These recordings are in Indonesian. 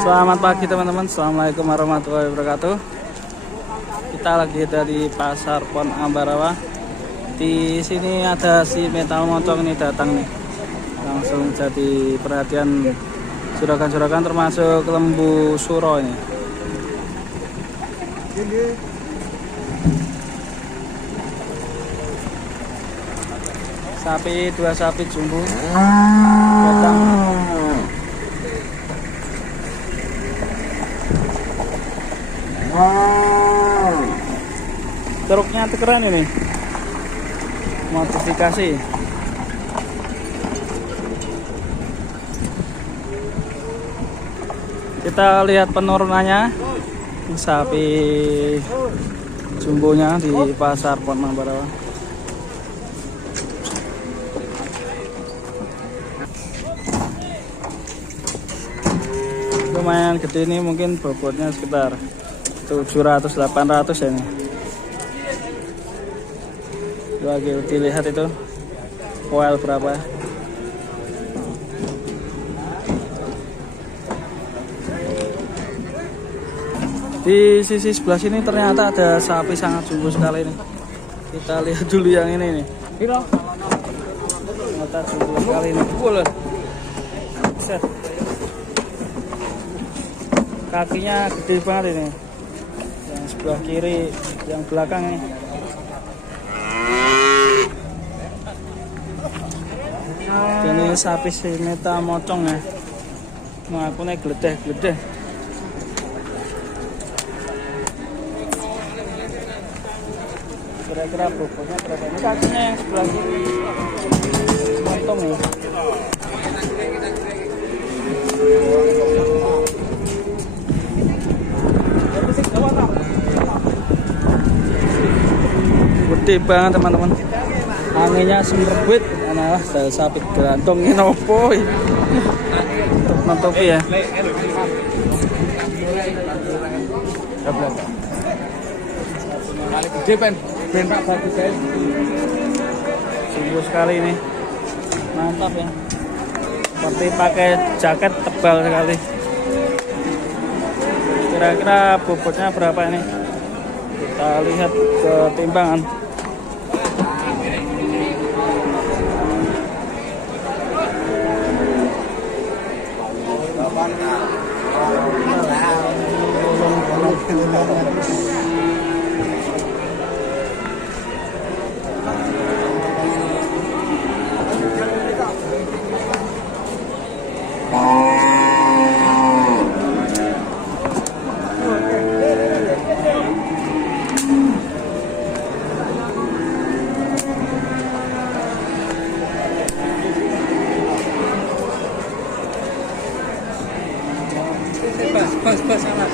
Selamat pagi teman-teman. Assalamualaikum warahmatullahi wabarakatuh. Kita lagi ada di Pasar Pon Ambarawa. Di sini ada si metal moncong ini datang nih. Langsung jadi perhatian juragan-juragan termasuk lembu suro ini. Dua sapi jumbo datang. Truknya keren ini, modifikasi. Kita lihat penurunannya sapi jumbonya di Pasar Pon Ambarawa. Lumayan gede ini, mungkin bobotnya sekitar 700-800 ya ini. Lagi dilihat itu koil berapa. Di sisi sebelah sini ternyata ada sapi sangat jumbo sekali ini. Kita lihat dulu yang ini nih. Ternyata jumbo sekali ini. Kakinya gede banget ini. Yang sebelah kiri, yang belakang ini. Ini sapi si meta mocong ya. Nah, aku naik gledeh. Kira-kira bobotnya berapa? Ini kakinya yang sebelah kiri montong nih. Gede banget teman-teman. Anginnya semberbit. Nah, sapi gantung ini opo nutupi ya. Gede pen Pak bagus guys. Sungguh sekali ini. Mantap ya. Seperti pakai jaket tebal sekali. Kira-kira bobotnya berapa ini? Kita lihat ke timbangan. Pas alas.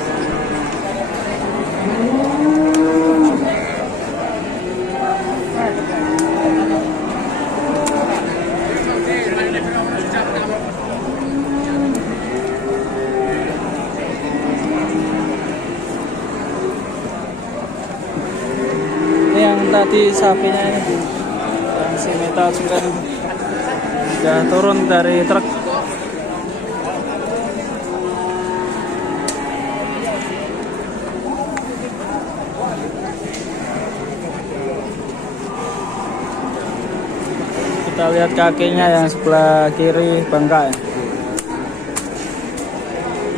Ini yang tadi sapinya ini, yang si metal juga sudah turun dari truk. Kita lihat kakinya yang sebelah kiri bengkak ya.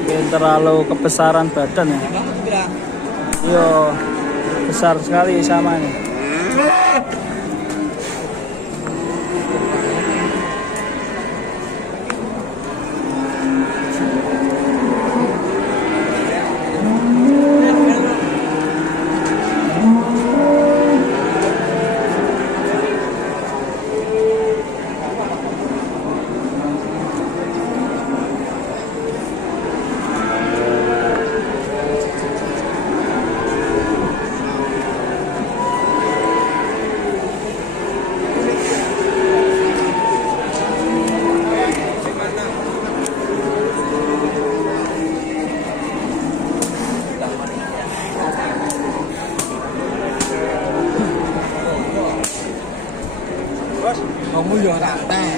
Mungkin terlalu kebesaran badan ya. Iya, besar sekali sama nih. Kamu yo tak teh.